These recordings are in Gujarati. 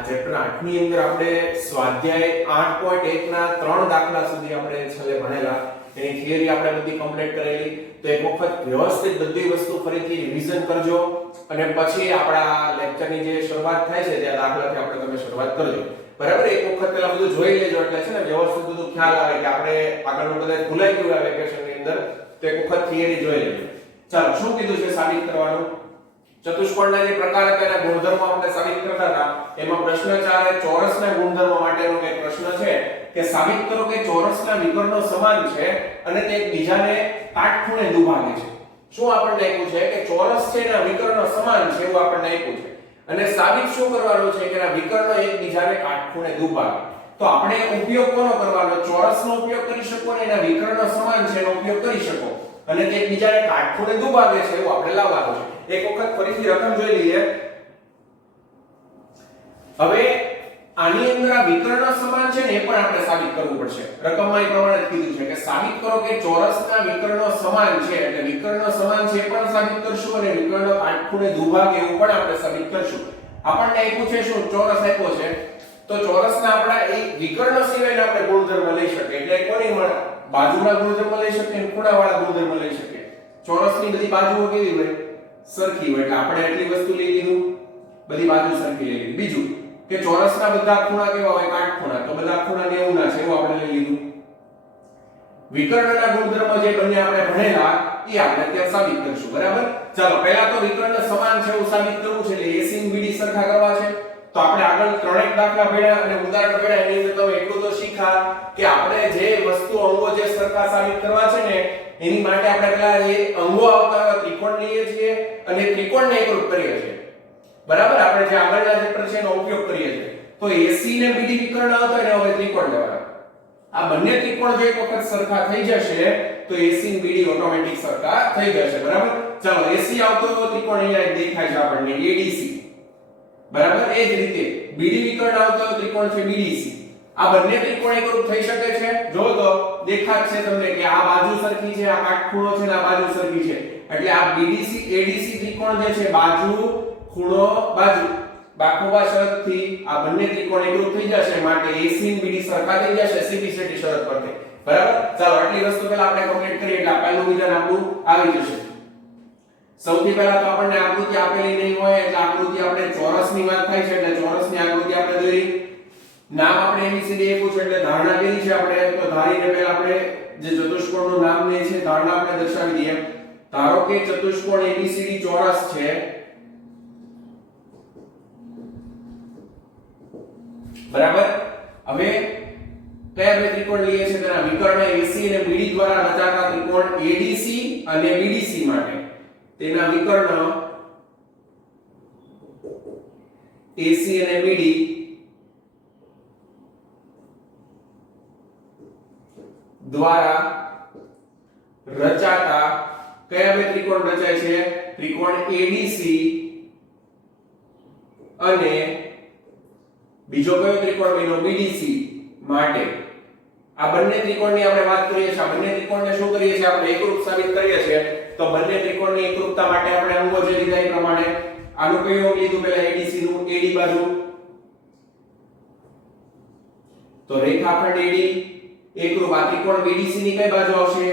આ ચેપ્ટર 8 ની અંદર આપણે સ્વાધ્યાય 8.1 ના 3 દાખલા સુધી આપણે છેલ્લે ભણેલા. એની થિયરી આપણે બધી કમ્પ્લીટ કરેલી. તો એક વખત વ્યવસ્થિત બધી વસ્તુ ફરીથી રિવિઝન કરજો અને પછી આપણા લેક્ચરની જે શરૂઆત થાય છે તે દાખલાથી આપણે તમે શરૂઆત કરજો. બરાબર, એક વખત પહેલા બધું જોઈ લેજો એટલે છે ને વ્યવસ્થિત બધું ખ્યાલ આવે કે આપણે આગળનું કદાચ ભૂલાઈ ગયું આ વેકેશનની અંદર તો એક વખત થિયરી જોઈ લેજો. ચાલો, શું કીધું છે સાબિત કરવાનું? ચતુષ્કોણના જે પ્રકાર હતા એના ગુણધર્મો આપણે સાબિત કરતા હતા. એમાં પ્રશ્ન 4 એ ચોરસના ગુણધર્મો માટેનો એક પ્રશ્ન છે કે સાબિત કરો કે ચોરસના વિકર્ણો સમાન છે અને તે એકબીજાને કાટખૂણે દુભાગે છે. શું આપણને આપ્યું છે કે ચોરસ છે એના વિકર્ણો સમાન છે એવું આપણને આપ્યું છે અને સાબિત શું કરવાનું છે કે એના વિકર્ણો એકબીજાને કાટખૂણે દુભાગે. તો આપણે ઉપયોગ કોનો કરવાનો? ચોરસનો ઉપયોગ કરી શકો અને એના વિકર્ણો સમાન છે એનો ઉપયોગ કરી શકો અને તે એકબીજાને કાટખૂણે દુભાગે છે એવું આપણે લાવવાનું છે. એક વખત ફરીથી રકમ જોઈ લઈએ. હવે આની અંદર આ વિકર્ણ સમાન છે ને એ પણ આપણે સાબિત કરવું પડશે. રકમમાં એ પ્રમાણે કીધું છે કે સાબિત કરો કે ચોરસના વિકર્ણો સમાન છે. એટલે વિકર્ણો સમાન છે એ પણ સાબિત કરશું અને વિકર્ણો કાટખૂણે દુભાગે એવું પણ આપણે સાબિત કરશું. આપણને આપ્યું છે શું? ચોરસ આપ્યો છે. તો ચોરસના આપણા એ વિકર્ણ સિવાયના આપણે ગુણધર્મ લઈ શકીએ. એટલે કોની બાજુના ગુણધર્મ લઈ શકીએ, ખૂણાવાળા ગુણધર્મ લઈ શકીએ. ચોરસની બધી બાજુઓ કેવી હોય? સરખી હોય. એટલે આપણે એટલી વસ્તુ લઈ લીધું, બધી બાજુ સરખી લઈ લીધી. બીજું કે ચોરસના બધા ખૂણા કેવા હોય? કાટખૂણા. તો બધા ખૂણા 90 ના છે એવું આપણે લઈ લીધું. વિકર્ણના ગુણધર્મ જે બંને આપણે ભણેલા એ આપણે ત્યાં સાબિત કરીશું. બરાબર, ચાલો પહેલા તો વિકર્ણ સમાન છે એવું સાબિત કરવું છે એટલે AC અને BD સરખા કરવા છે. તો આપણે આગળ ત્રણેક દાખલા ભણ્યા અને ઉદાહરણ ભણ્યા એની અંદર તમે એટલું તો શીખ્યા કે આપણે જે વસ્તુ અંગો જે સરખા સાબિત કરવા છે ને એની માટે આપણે પેલા એ અંગો આવતા હોય ત્રિકોણ લઈએ છીએ અને ત્રિકોણને એકરૂપ કરીએ છીએ. બરાબર, આપણે જે આગળના ચેપ્ટર છે એનો ઉપયોગ કરીએ છીએ. તો AC ને BD વિકર્ણ આવતા હોય ને હવે ત્રિકોણ લેવાના. આ બંને ત્રિકોણ જો એક વખત સરખા થઈ જશે તો AC અને BD ઓટોમેટિક સરખા થઈ જશે. બરાબર, ચાલો AC આવતો હોય ત્રિકોણ અહીંયા દેખાય છે આપણને ADC. બરાબર, એ જ રીતે BD વિકર્ણ આવતો હોય ત્રિકોણ છે BDC. આ બંને ત્રિકોણ એકરૂપ થઈ શકે છે. જો તો દેખાય છે તમને કે આ બાજુ સરખી છે, આ કાટખૂણો છે અને આ બાજુ સરખી છે. એટલે આ BDC ADC ત્રિકોણ જે છે બાજુ ખૂણો બાજુ બાકુબા શરતથી આ બંને ત્રિકોણ એકરૂપ થઈ જશે માટે AC અને BD સરખા થઈ જશે CBCD શરત પરથી. બરાબર, ચાલો આટલી વસ્તુ પહેલા આપણે કમ્પ્લીટ કરીએ એટલે આ પહેલું વિધાન આપણું આવી જશે. સૌથી પહેલા તો આપણને આકૃતિ આપેલી નહીં હોય એટલે આકૃતિ આપણે ચોરસની વાત થાય છે એટલે ચોરસની આકૃતિ આપણે દોરી. નામ આપણે ABCD આપ્યું છે એટલે ધારણા કરી છે આપણે. તો ધારીને પહેલા આપણે જે ચતુષ્કોણનું નામ લે છે ધારણા આપણે દર્શાવી દઈએ. ધારો કે ચતુષ્કોણ ABCD ચોરસ છે. બરાબર, હવે કયા બે ત્રિકોણ લઈએ છે તેના વિકર્ણ AC અને BD દ્વારા રચાતા ત્રિકોણ ADC અને BDC માટે તેના વિકર્ણ AC અને BD દ્વારા રચાતા કયા બે ત્રિકોણ રચાય છે? ત્રિકોણ ADC અને બીજો કયો ત્રિકોણ બન્યો? BDC માટે. આ બંને ત્રિકોણની આપણે વાત કરીએ છીએ. આ બંને ત્રિકોણને શું કરીએ છીએ? આપણે એકરૂપ સાબિત કરીએ છીએ. તો બંને ત્રિકોણની એકરૂપતા માટે આપણે અંગો જે લીધા એ પ્રમાણે આનું કયું અંગ લીધું? પહેલા ADC નું AD બાજુ. તો રેખાખંડ AD એકરૂપ. આ ત્રિકોણ BDC ની કઈ બાજુ આવશે?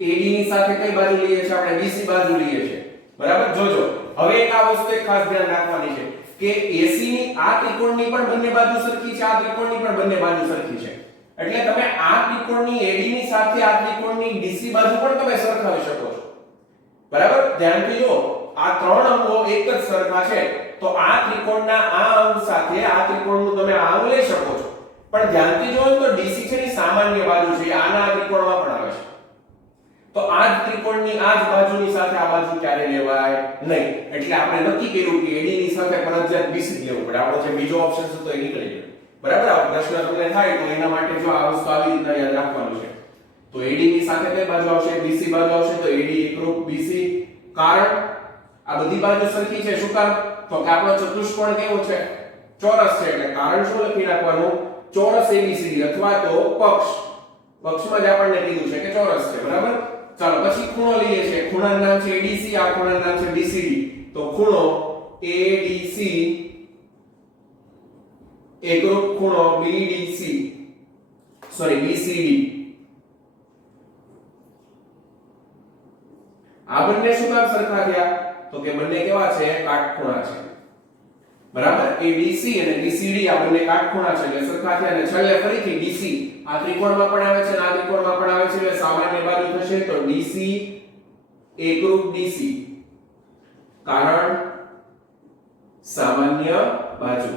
AD ની સાથે કઈ બાજુ લઈએ છીએ? આપણે BC બાજુ લઈએ છીએ. બરાબર, જોજો હવે એક આ વસ્તુ એક ખાસ ધ્યાન રાખવાની છે કે AC ની આ ત્રિકોણની પણ બંને બાજુ સરખી છે, આ ત્રિકોણની પણ બંને બાજુ સરખી છે. એટલે તમે આ ત્રિકોણની AD ની સાથે આ ત્રિકોણની DC બાજુ પણ તમે સરખાવી શકો છો. બરાબર, ધ્યાનથી જો આ ત્રણ અંગો એક જ સરખા છે તો આ ત્રિકોણના આ અંગ સાથે આ ત્રિકોણનું તમે આ અંગ લઈ શકો છો. પણ ધ્યાનથી જો તો DC છે ની સામાન્ય બાજુ છે આના ત્રિકોણમાં પણ આવે છે. તો આ જ ત્રિકોણની આ જ બાજુની સાથે આ બાજુ ક્યારે લેવાય નહીં. એટલે આપણે નક્કી કર્યું કે AD ની સાથે ફરજિયાત BC લેવું પડે. આપણો જે બીજો ઓપ્શન હતો એ નીકળી ગયો. બરાબર, આ પ્રશ્ન તમને થાય તો એના માટે જો આ વસ્તુ આવી રીતના યાદ રાખવાનું છે. તો AD ની સાથે કઈ બાજુ આવશે? BC બાજુ આવશે. તો AD એકરૂપ BC. કારણ આ બધી બાજુ સરખી છે. શું કામ? તો કે આપણો ચતુષ્કોણ કેવો છે? ચોરસ છે. એટલે કારણ શું લખી નાખવાનું? ચોરસ ABCD અથવા તો પક્ષ. પક્ષમાં જ આપણને કીધું છે કે ચોરસ છે. બરાબર, ચાલો પછી ખૂણો લઈએ છીએ. ખૂણાનું નામ છે ADC, આ ખૂણાનું નામ છે BCD. તો ખૂણો ADC AD BC. BC એટલે 90 ડિગ્રી. બરાબર, ચાલો પછી ખૂણો લઈએ છીએ. ખૂણાનું નામ છે ADC, આ ખૂણાનું નામ છે BCD. તો ખૂણો ADC AD BC. BC એટલે 90 ડિગ્રી. એકરૂપ ખૂણો BDC સોરી BCD આ બંને શું કામ સરખા થયા તો કે બંને કેવા છે કાટખૂણા છે બરાબર ADC અને BCD આ બંને કાટખૂણા છે એટલે સરખા થયા અને છેલ્લે ફરીથી DC આ ત્રિકોણમાં પણ આવે છે અને આ ત્રિકોણમાં પણ આવે છે એટલે સામાન્ય બાજુ થશે તો DC એકરૂપ DC કારણ સામાન્ય બાજુ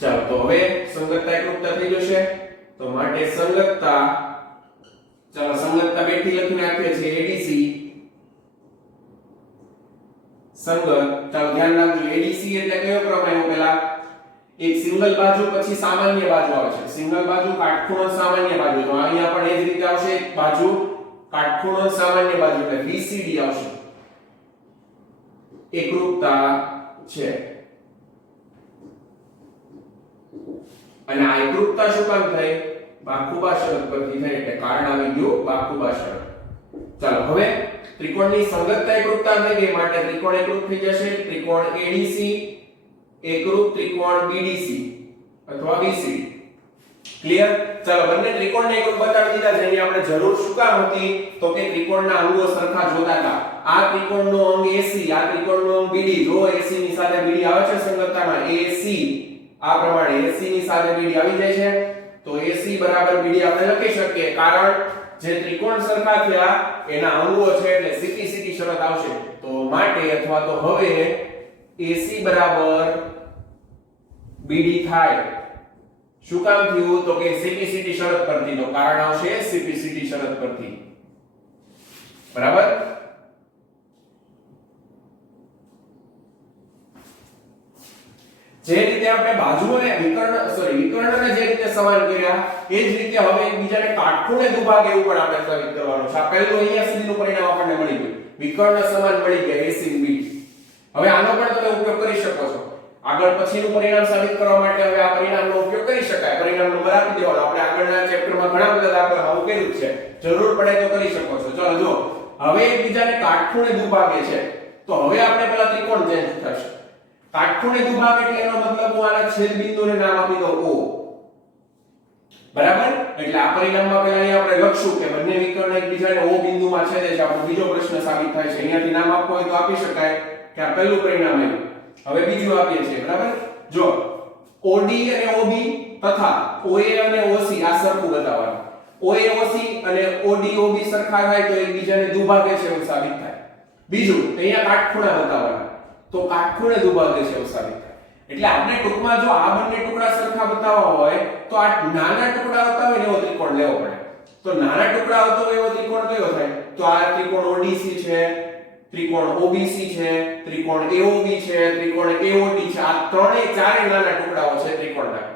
ચાલો તો હવે સંગતતા એકરૂપતા થઈ જશે તો માટે સંગતતા ચાલો સંગતતા બેઠી લખીને આપીએ છીએ ADC સંગત ચાલો ધ્યાન રાખજો ADC એટલે કયો ક્રમ આવ્યો પહેલા એક સિંગલ બાજુ પછી સામાન્ય બાજુ આવે છે સિંગલ બાજુ કાટખૂણો સામાન્ય બાજુ તો અહીંયા પણ એ જ રીતે આવશે એક બાજુ કાટખૂણો સામાન્ય બાજુ એટલે BCD આવશે એકરૂપતા છે અને આ એકરૂપતા શું કામ થઈ બાખુબા શરત પરથી થઈ એટલે કારણ આવી ગયું બાખુબા શરત ચાલો હવે ત્રિકોણની સંગતતા એકરૂપતા થઈ ગઈ માટે ત્રિકોણ એકરૂપ થઈ જશે ત્રિકોણ ADC એકરૂપ ત્રિકોણ BDC અથવા BCD ક્લિયર ચાલો બંને ત્રિકોણને એકરૂપ બતાવી દીધા જેની આપણે જરૂર શું કામ હતી તો કે ત્રિકોણના અંગો સરખા જોતા હતા આ ત્રિકોણનો અંગ AC આ ત્રિકોણનો અંગ BD જો AC ની સાથે BD આવે છે સંગતતામાં AC આ પ્રમાણે AC ની સાથે BD આવી જાય છે તો AC બરાબર BD આપણે લખી શકીએ કારણ જે ત્રિકોણ સરખા થયા એના અંગો છે એટલે સીધી સીધી શરત આવશે તો માટે અથવા તો હવે AC બરાબર BD થાય શું કામ થયું તો કે સીધી સીધી શરત પરથી તો કારણ આવશે સીધી સીધી શરત પરથી બરાબર જે રીતે આપણે બાજુઓને વિકર્ણને જે રીતે સમાન કર્યા એ જ રીતે હવે એકબીજાને કાટખૂણે દુભાગે એવું પણ આપણે સાબિત કરવાનું છે આ પહેલું અહીંયા સુધીનું પરિણામ આપણને મળી ગયું વિકર્ણ સમાન મળી ગયા AC અને BD હવે આનો પણ તમે ઉપયોગ કરી શકો છો આગળ પછીનું પરિણામ સાબિત કરવા માટે હવે આ પરિણામનો ઉપયોગ કરી શકાય પરિણામ નંબર આપી દેવાનો આપણે આગળના ચેપ્ટરમાં ઘણા બધા દાખલા આવું કર્યું છે જરૂર પડે તો કરી શકો છો ચલો જો હવે એકબીજાને કાટખૂણે દુભાગે છે તો હવે આપણે પેલા ત્રિકોણ ચેન્જ થશે કાટખૂણે દુભાગ એટલે એનો મતલબ હું આના છેદ બિંદુને નામ આપી દઉં O બરાબર એટલે આ પરિણામમાં પહેલા અહીં આપણે લખશું કે બંને વિકર્ણ એકબીજાને O બિંદુમાં છેદે છે આપણો બીજો પ્રશ્ન સાબિત થાય છે અહીંયાથી નામ આપવું હોય તો આપી શકાય કે આ પહેલું પરિણામ આવ્યું હવે બીજું આપીએ છીએ બરાબર જો OD અને OB તથા OA અને OC આ સરખું બતાવવાનું OA OC અને OD OB સરખા થાય તો એકબીજાને દુભાગે છે એવું સાબિત થાય બીજું અહીંયા કાટખૂણા બતાવવાના તો કાટખૂણે દુભાગે છે એવું સાબિત થાય એટલે આપણે ટૂંકમાં જો આ બંને ટુકડા સરખા બતાવવા હોય તો આ નાના ટુકડા આવતા હોય એવો ત્રિકોણ લેવો પડે તો નાના ટુકડા આવતો હોય એવો ત્રિકોણ કયો થાય તો આ ત્રિકોણ ODC છે ત્રિકોણ OBC છે ત્રિકોણ AOB છે ત્રિકોણ AOD છે આ ત્રણેય ચારે નાના ટુકડાઓ છે ત્રિકોણના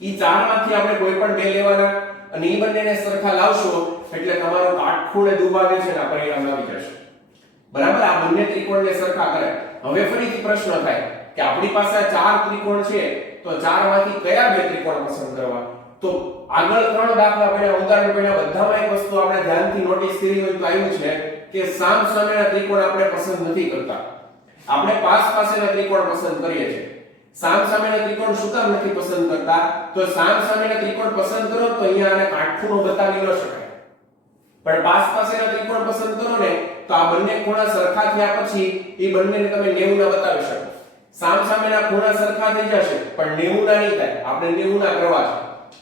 ઈ ચારમાંથી આપણે કોઈ પણ બે લેવાના અને ઈ બંનેને સરખા લાવશો એટલે તમારો કાટખૂણે દુભાગે છે ને આ પરિણામ આવી જશે બરાબર આ બંને ત્રિકોણને સરખા કરે હવે ફરીથી પ્રશ્ન થાય કે આપણી પાસે ચાર ત્રિકોણ છે તો ચારમાંથી કયા બે ત્રિકોણ પસંદ કરવા તો આગળ ત્રણ દાખલા પડ્યા ઉદાહરણ પડ્યા બધામાં એક વસ્તુ આપણે ધ્યાનથી નોટિસ કરી હોય તો આવ્યું છે કે સામસામેના ત્રિકોણ આપણે પસંદ નથી કરતા આપણે પાસેના ત્રિકોણ પસંદ કરીએ છીએ સામસામેના ત્રિકોણ શું કામ નથી પસંદ કરતા તો સામસામેના ત્રિકોણ પસંદ કરો તો અહીંયા આને કાટખૂણો બતાવી ન શકાય પણ પાસેના ત્રિકોણ પસંદ કરો ને તો આ બંને ખૂણા સરખા થયા પછી એ બંનેને તમે 90 ના બતાવી શકો સામસામેના ખૂણા સરખા થઈ જશે પણ 90 ના નહીં થાય આપણે 90 ના કરવા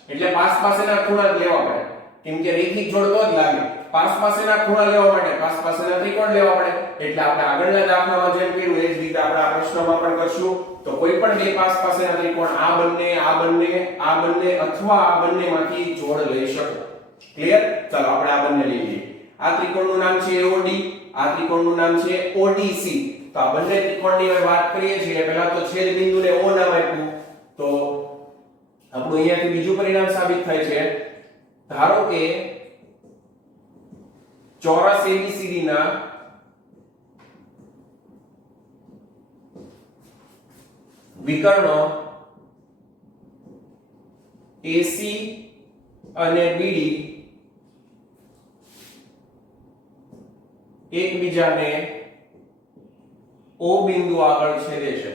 છે એટલે પાસેના ખૂણા લેવા પડે કેમ કે રેખિક જોડ તો જ લાગે પાસેના ખૂણા લેવા માટે પાસેના ત્રિકોણ લેવા પડે એટલે આપણે આગળના દાખલામાં જેમ કર્યું એ જ રીતે આપણે આ પ્રશ્નમાં પણ કરશું તો કોઈ પણ બે પાસેના ત્રિકોણ આ બંને અથવા આ બંનેમાંથી જોડ લઈ શકો ક્લિયર ચાલો આપણે આ બંને લઈ લઈએ આ ત્રિકોણનું નામ છે AOD આ ત્રિકોણનું નામ છે ODC તો આ બંને ત્રિકોણની હવે વાત કરીએ છીએ પહેલા તો છેદ બિંદુને O નામ આપ્યું તો આપણું અહીંયાથી બીજું પરિણામ સાબિત થાય છે ધારો કે ચોરસ ABCD ના વિકર્ણો AC અને BD એકબીજાને O બિંદુ આગળ છેદે છે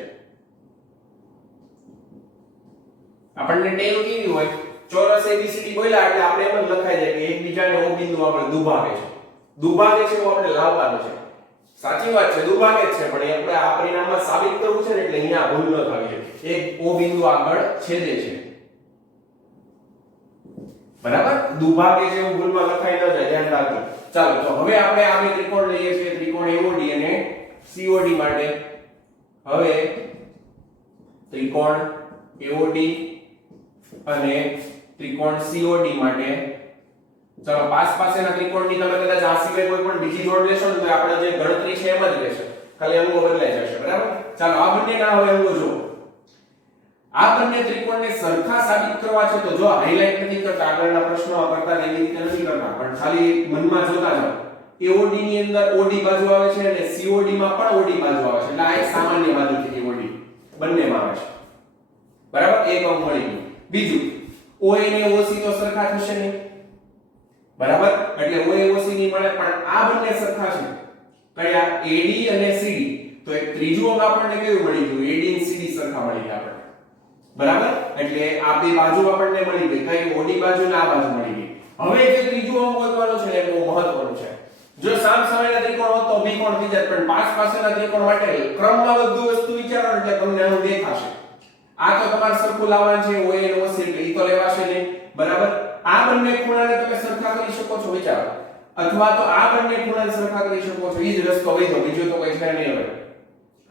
આપણને ટેવ કેવી હોય, ચોરસ ABCD બોલ્યા એટલે આપણે એમ જ લખાઈ જાય કે એકબીજાને O બિંદુ આપણે દુભાગે છે. દુભાગે છે એવું આપણે લાવવાનું છે. સાચી વાત છે, દુભાગે જ છે, પણ આપણે આ પરિણામમાં સાબિત કરવું છે ને એટલે અહીંયા ભૂલ ન થવી જોઈએ. એક O બિંદુ આગળ છેદે છે. બરાબર, દુભાગે છે એવું ભૂલમાં લખાઈ ન જાય, ધ્યાન રાખજો. ચાલો તો હવે આપણે આ બે ત્રિકોણ લઈએ છીએ, ત્રિકોણ AOD અને COD માટે. હવે ત્રિકોણ AOD અને ત્રિકોણ COD માટે ચાલો પાસેના ત્રિકોણની તમે કદાચ આ સિવાય કોઈ પણ બીજી જોડ લેશો ને તો આપણે જે ગણતરી છે એમ જ રહેશે, ખાલી અંગો બદલાઈ જશે. બરાબર, ચાલો આ બંનેના હવે અંગો જુઓ. આ બંને ત્રિકોણને સરખા સાબિત કરવા છે તો જો હાઇલાઇટ નથી કરતા, આગળના પ્રશ્નો કરતા એવી રીતે નથી કરતા, પણ ખાલી મનમાં જોતા જાઓ. AOD ની અંદર OD બાજુ આવે છે અને COD માં પણ OD બાજુ આવે છે, એટલે આ એક સામાન્ય બાજુ છે OD બંનેમાં આવે છે. બરાબર, એક અંગ મળી ગયું. બીજું, OA અને OC તો સરખા થશે નહીં. બરાબર, એટલે OA OC ની મળે, પણ આ બંને સરખા છે. કયા? AD અને CD. તો એક ત્રીજું અંગ આપણને કેવું મળી ગયું? AD અને CD સરખા મળી ગયા આપણને. બરાબર, એટલે આ બે બાજુ આપણને મળી ગઈ, કઈ? OD બાજુ અને આ બાજુ મળી ગઈ. હવે જે ત્રીજું અંગ ગોતવાનું છે એ બહુ મહત્વનું છે. જો સામસામેના ત્રિકોણ હોત તો બી કોણ થઈ જાય, પણ પાસેના ત્રિકોણ માટે ક્રમમાં બધું વસ્તુ વિચારો એટલે તમને આનું દેખાશે. આ તો તમારે સરખું લાવવાનું છે, OA અને OC એટલે ઈ તો લેવાશે નહીં. બરાબર, આ બંને ખૂણાને તમે સરખા કરી શકો છો, વિચારો. અથવા તો આ બંને ખૂણાને સરખા કરી શકો છો, ઈ જ રસ્તો હોય તો બીજો તો કોઈ છે નહીં. હવે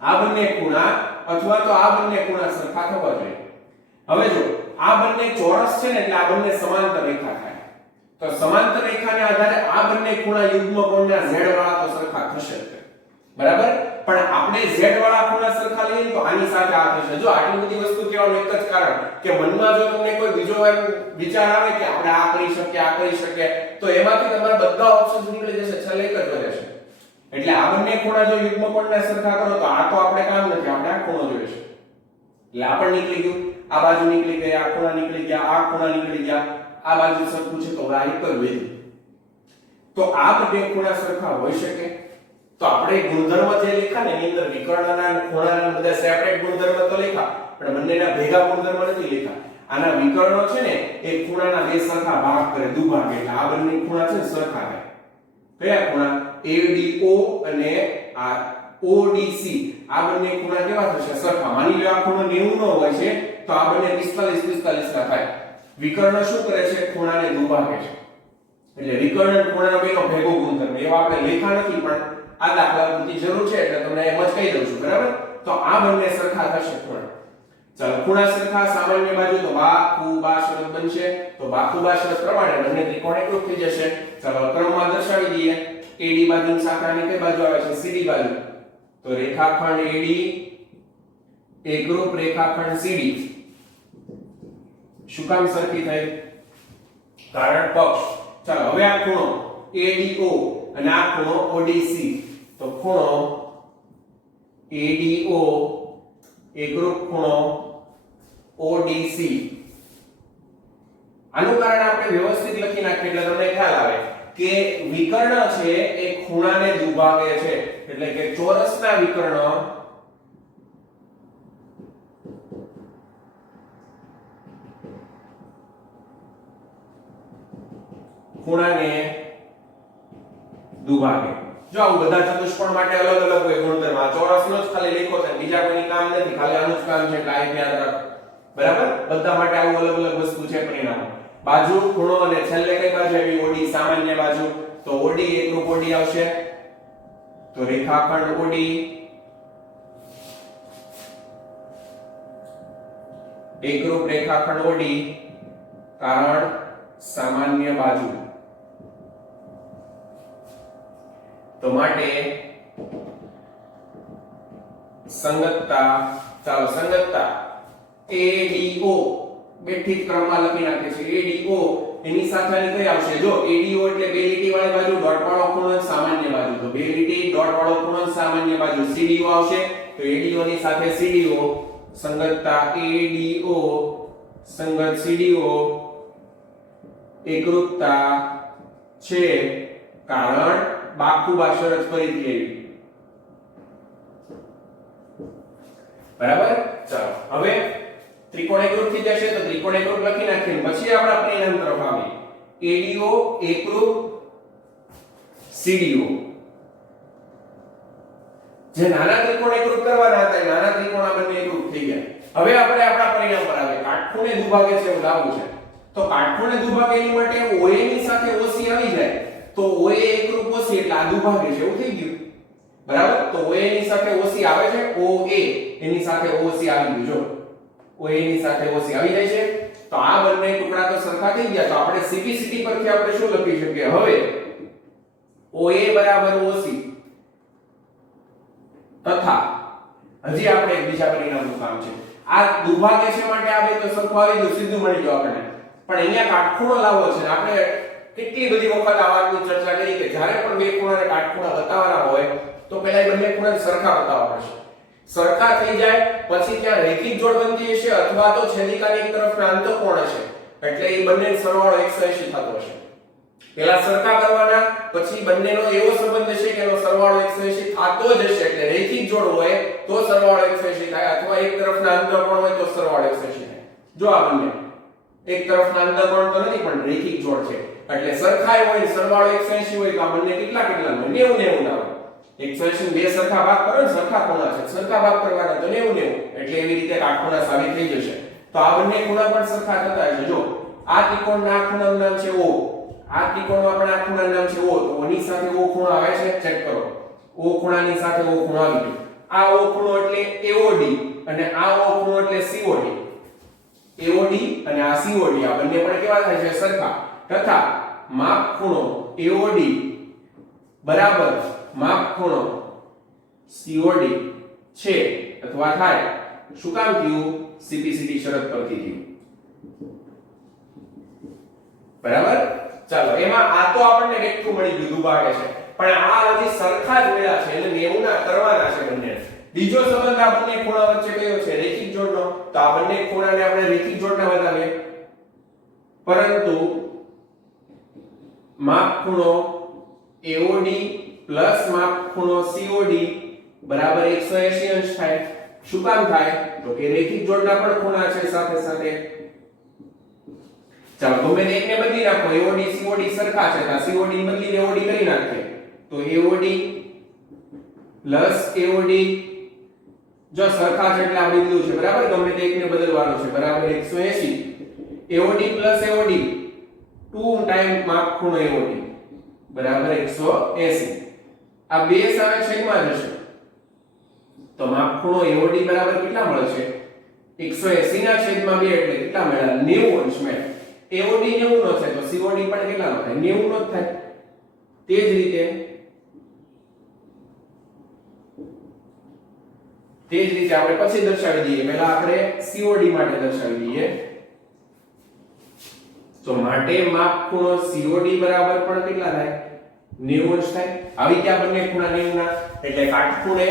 આ બંને ખૂણા અથવા તો આ બંને ખૂણા સરખા થવા જોઈએ. હવે જો આ બંને ચોરસ છે ને એટલે આ બંને સમાંતર રેખા થાય. તો સમાંતર રેખાને આધારે આ બંને ખૂણા યુગ્મ કોણના z વાળા તો સરખા થશે. બરાબર, પણ આપણે z વાળા ખૂણા સરખા લઈએ તો આની સાથે આ થશે. જો આટલી બધી વસ્તુ કહેવાનું એક જ કારણ કે મનમાં જો તમને કોઈ બીજો એમ વિચાર આવે કે આપણે આ કરી શકીએ, આ કરી શકીએ, તો એમાંથી તમારા બધા ઓપ્શન્સ નીકળી જશે, છેલ્લે એક જ રહેશે. એટલે આ બંને ખૂણા જો યુગ્મ કોણના સરખા કરો તો આ તો આપણે કામ નથી, આપણે આ ખૂણો જોઈએ છે. એટલે આ પણ નીકળી ગયું, આ બાજુ નીકળી ગઈ, આ ખૂણા નીકળી ગયા, આ ખૂણા નીકળી ગયા, આ બાજુ સરખું છે તો આ એક જ વધ્યું. તો આ બંને ખૂણા સરખા હોઈ શકે? તો આપણે ગુણધર્મ જે લખ્યા ને એની અંદર વિકર્ણના અને ખૂણાના બધા સેપરેટ ગુણધર્મ તો લખ્યા, પણ બંનેના ભેગા ગુણધર્મ નથી લખ્યા. આના વિકર્ણો છે ને એ ખૂણાના બે સરખા ભાગ કરે, દુભાગે, એટલે આ બંને ખૂણા છે ને સરખા થાય. કયા ખૂણા? ADO અને આ ODC. આ બંને ખૂણા કેવા થશે? સરખા. માની લો આ ખૂણો 90 નો હોય છે તો આ બંને 45 ના થાય. વિકર્ણ શું કરે છે? ખૂણાને દુભાગે છે. એટલે વિકર્ણ અને ખૂણાનો બેનો ભેગો ગુણધર્મ એવા આપણે લેખા નથી, પણ આ દાખલા પૂરતી જરૂર છે એટલે તમને એમ જ કહી દઉં છું. બરાબર, તો આ બંને સરખા થશે ખૂણા. ચાલો, ખૂણા સરખા, સામાન્ય બાજુ તો બાખુબા શરત બનશે. તો બાખુબા શરત પ્રમાણે બંને ત્રિકોણ એકરૂપ થઈ જશે. ચાલો ક્રમમાં દર્શાવી દઈએ. AD બાજુની શાખાની કઈ બાજુ આવે છે? CD બાજુ. તો રેખાખંડ AD એકરૂપ રેખાખંડ CD. શું કામ સરખી થઈ? કારણ પક્ષ. ચાલો હવે આ ખૂણો ADO અને આ ખૂણો ODC. તો ખૂણો ADO એકરૂપ ખૂણો ODC. આનું કારણ આપણે વ્યવસ્થિત લખી નાખીએ એટલે તમને ખ્યાલ આવે કે વિકર્ણ છે એ ખૂણાને દુભાગે છે, એટલે કે ચોરસના વિકર્ણ ખૂણાને દુભાગે. જો આવું બધા ચતુષ્કોણ માટે અલગ અલગ હોય ગુણધર્મ. આ ચોરસનો જ ખાલી લખો છે, બીજા કોઈની કામ નથી, ખાલી આનું જ કામ છે એટલે આ યાદ રાખો. બરાબર, બધા માટે આવું અલગ અલગ વસ્તુ છે પરિણામ. બાજુ, ખૂણો અને છેલ્લે કઈ બાજુ આવી? OD, સામાન્ય બાજુ. તો OD એકરૂપ OD આવશે. તો રેખાખંડ OD એકરૂપ રેખાખંડ OD, કારણ સામાન્ય બાજુ. તો માટે સંગતતા. ચાલો સંગતતા ADO બેઠી ક્રમમાં લખી નાખે છે. ADO એની સાથેની કઈ આવશે? જો ADO એટલે બે લીટી વાળી બાજુ, ડોટ વાળો ખૂણો, સામાન્ય બાજુ. તો બે લીટી, ડોટ વાળો ખૂણો, સામાન્ય બાજુ. CDO આવશે તો ADO ની સાથે CDO. સંગતતા ADO સંગત CDO એકરૂપતા છે, કારણ બાખુબા શરત ફરીથી આવી. બરાબર, ચાલો હવે ત્રિકોણ એકરૂપ થઈ જશે તો ત્રિકોણ એકરૂપ લખી નાખીએ પછી આપણા પરિણામ તરફ આવી ADO એકરૂપ CDO જે નાના ત્રિકોણ એકરૂપ કરવાના હતા એ નાના ત્રિકોણ આ બંને એકરૂપ થઈ ગયા હવે આપણે આપણા પરિણામ પર આવે કાટખૂણે દુભાગે છે એવું લાવવું છે તો કાટખૂણે દુભાગે એની માટે OA ની સાથે OC આવી જાય તો OA એકરૂપ OC એટલે આ દુભાગે છે એવું થઈ ગયું બરાબર તો OA ની સાથે OC આવે છે OA એની સાથે OC આવી ગયું જો OA ની સાથે OC આવી જાય છે તો આ બંને ટુકડા તો સરખા થઈ ગયા તો આપણે CPCD પરથી આપણે શું લખી શકીએ હવે OA બરાબર OC તથા હજી આપણે એક બીજા પરિણામનું કામ છે આ દુભાગે છે માટે આ બે તો સરખું આવી ગયું સીધું મળી ગયું આપણને પણ અહીંયા કાટખૂણો લાવવો છે આપણે કેટલી બધી વખત આ વાતની ચર્ચા કરી કે જ્યારે પણ બે ખૂણાને કાટખૂણા બતાવવાના હોય તો પહેલા એ બંને ખૂણાને સરખા બતાવવા પડશે સરખા થઈ જાય પછી ત્યાં રેખિક જોડ બનતી હશે અથવા તો છેદિકાની એક તરફના અંતઃકોણ હશે એટલે એ બંને સરવાળો 180 થતો હશે પહેલા સરખા કરવાના પછી બંનેનો એવો સંબંધ હશે કે એનો સરવાળો 180 થતો જ હશે એટલે રેખિક જોડ હોય તો સરવાળો 180 થાય અથવા એક તરફના અંતઃકોણ હોય તો સરવાળો 180 થાય જો આ બંને એક તરફના અંતઃકોણ તો નથી પણ રેખિક જોડ છે એટલે સરખાઈ હોય સરવાળો 180 હોય તો આ બંને કેટલા કેટલા 90 90 ના હોય 180 બે સરખા ભાગ કરો ને સરખા ખૂણા છે સરખા ભાગ કરવાના તો 90 90 એટલે એવી રીતે કાટખૂણા સાબિત થઈ જશે તો આ બંને ખૂણા પણ સરખા થતા હશે જો આ ત્રિકોણના ખૂણાનું નામ છે O આ ત્રિકોણમાં પણ આ ખૂણાનું નામ છે O તો O ની સાથે O ખૂણો આવે છે ચેક કરો O ખૂણાની સાથે O ખૂણો આવી ગયો આ O ખૂણો એટલે AOD અને આ O ખૂણો એટલે COD AOD અને આ COD આ બંને પણ કેવા થાય છે સરખા તથા માપ ખૂણો AOD બરાબર માપ ખૂણો COD છે અથવા થાય શું કામ થયું CPCD શરત પરથી થયું બરાબર ચાલો એમાં આ તો આપણને રેખું મળી ગયું દુભાગે છે પણ આ હજી સરખા જ મળ્યા છે એટલે 90 ના કરવાના છે બંને બીજો સંબંધ આ બંને ખૂણા વચ્ચે કયો છે રેખિક જોડનો તો આ બંને ખૂણાને આપણે રેખિક જોડના બતાવીએ પરંતુ માપ ખૂણો AOD પ્લસ માપ ખૂણો COD બરાબર 180 અંશ થાય શું કામ થાય તો કે રેખિક જોડના પણ ખૂણા છે સાથે સાથે ચાલો ગમે તે એકને બદલી નાખો AOD COD સરખા છે તો COD ની બદલીને AOD કરી નાખીએ તો AOD પ્લસ AOD જો સરખા છે એટલે આ બદલ્યું છે બરાબર ગમે તે એકને બદલવાનું છે બરાબર 180 AOD પ્લસ AOD 2 ટાઈમ માપ ખૂણો AOD બરાબર 180 આ બે સામે છેદમાં જશે તો માપ ખૂણો AOD બરાબર કેટલા મળશે 180 ના છેદમાં 2 એટલે કેટલા મળ્યા 90 અંશ મળ્યા AOD 90 નો છે તો COD પણ કેટલા નો થાય 90 નો જ થાય તે જ રીતે આપણે પછી દર્શાવી દઈએ પહેલા આપણે COD માટે દર્શાવી દઈએ તો માટે માપ ખૂણો COD બરાબર પણ કેટલા થાય 90 અંશ થાય આવી ગયા બંને ખૂણા 90 ના એટલે કાટખૂણે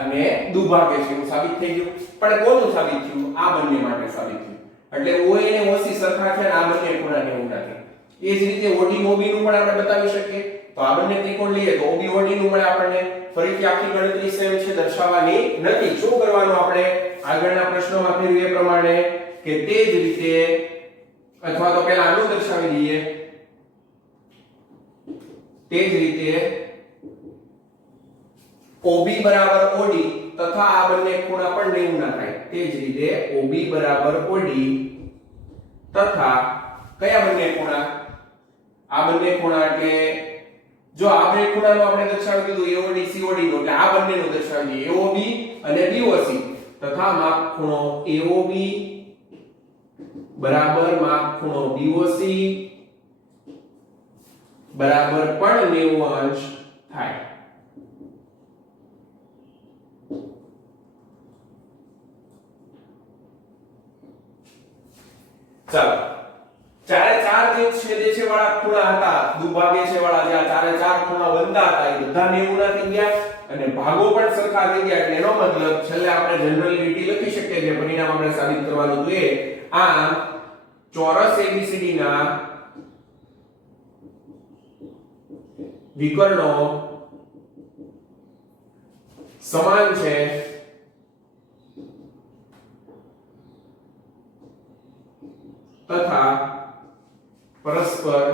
અને દુભાગે છે એવું સાબિત થઈ ગયું પણ કોનું સાબિત થયું આ બંને માટે સાબિત થયું એટલે OA અને OC સરખા છે અને આ બંને ખૂણા 90 ના છે એ જ રીતે OD OB નું પણ આપણે બતાવી શકીએ તો આ બંને ત્રિકોણ લઈએ તો OB OD નું પણ આપણને ફરીથી આખી ગણતરી સેમ છે દર્શાવવાની નથી શું કરવાનું આપણે આગળના પ્રશ્નોમાં કર્યું એ પ્રમાણે કે તે જ રીતે અથવા તો પહેલા આનું દર્શાવી દઈએ તે જ રીતે OB બરાબર OD તથા આ બંને ખૂણા પણ 90 ના થાય તે જ રીતે OB બરાબર OD તથા કયા બંને ખૂણા આ બંને ખૂણા એટલે જો આ બે ખૂણાનો આપણે દર્શાવી દીધું AOD COD નો એટલે આ બંનેનો દર્શાવી દઈએ AOB અને BOC તથા માપ ખૂણો AOB બરાબર માપ ખૂણો BOC બરાબર પણ 90 અંશ થાય ચાલો ચારે ચાર જે છેદે વાળા ખૂણા હતા દુભાગે છે વાળા જે ચારે ચાર ખૂણા બનતા હતા એ બધા 90 ના થઈ ગયા અને ભાગો પણ સરખા થઈ ગયા એટલે એનો મતલબ છેલ્લે આપણે જનરલી રીટી લખી શકીએ જે પરિણામ આપણે સાબિત કરવાનું હતું એ આમ ચોરસ ABCD ના વિકર્ણો સમાન છે તથા પરસ્પર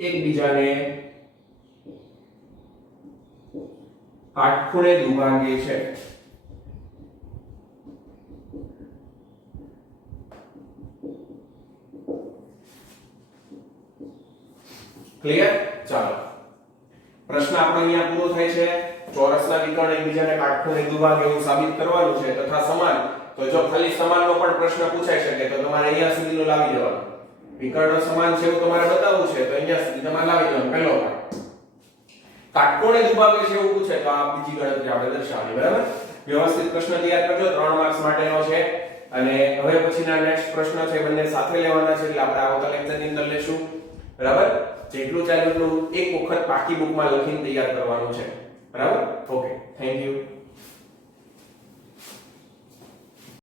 એકબીજાને કાટખૂણે દુભાગે છે. ક્લિયર? ચાલો પ્રશ્ન આપણો અહીંયા પૂરો થાય છે. ચોરસના વિકર્ણ એકબીજાને કાટખૂણે દુભાગે એવું સાબિત કરવાનું છે તથા સમાન. તો જો ખાલી સમાનનો પણ પ્રશ્ન પૂછાઈ શકે તો તમારે અહીંયા સુધીનો લાવી દેવાનો. વિકર્ણ સમાન છે એવું તમારે બતાવવું છે તો અહીંયા સુધી તમારે લાવી દેવાનો. પહેલો ભાગ કાટખૂણે દુભાગે છે એવું પૂછે તો આ બીજી ગણતરી આપણે દર્શાવવાની. બરાબર? વ્યવસ્થિત પ્રશ્ન તૈયાર કરજો. 3 માર્ક્સ માટેનો છે. અને હવે પછીના નેક્સ્ટ પ્રશ્ન છે બંને સાથે લેવાના છે એટલે આપણે આવતા લેક્ચરની અંદર લેશું. બરાબર? જેટલું ચાલે એટલું એક વખત પાકી બુકમાં લખીને તૈયાર કરવાનું છે. બરાબર? ઓકે.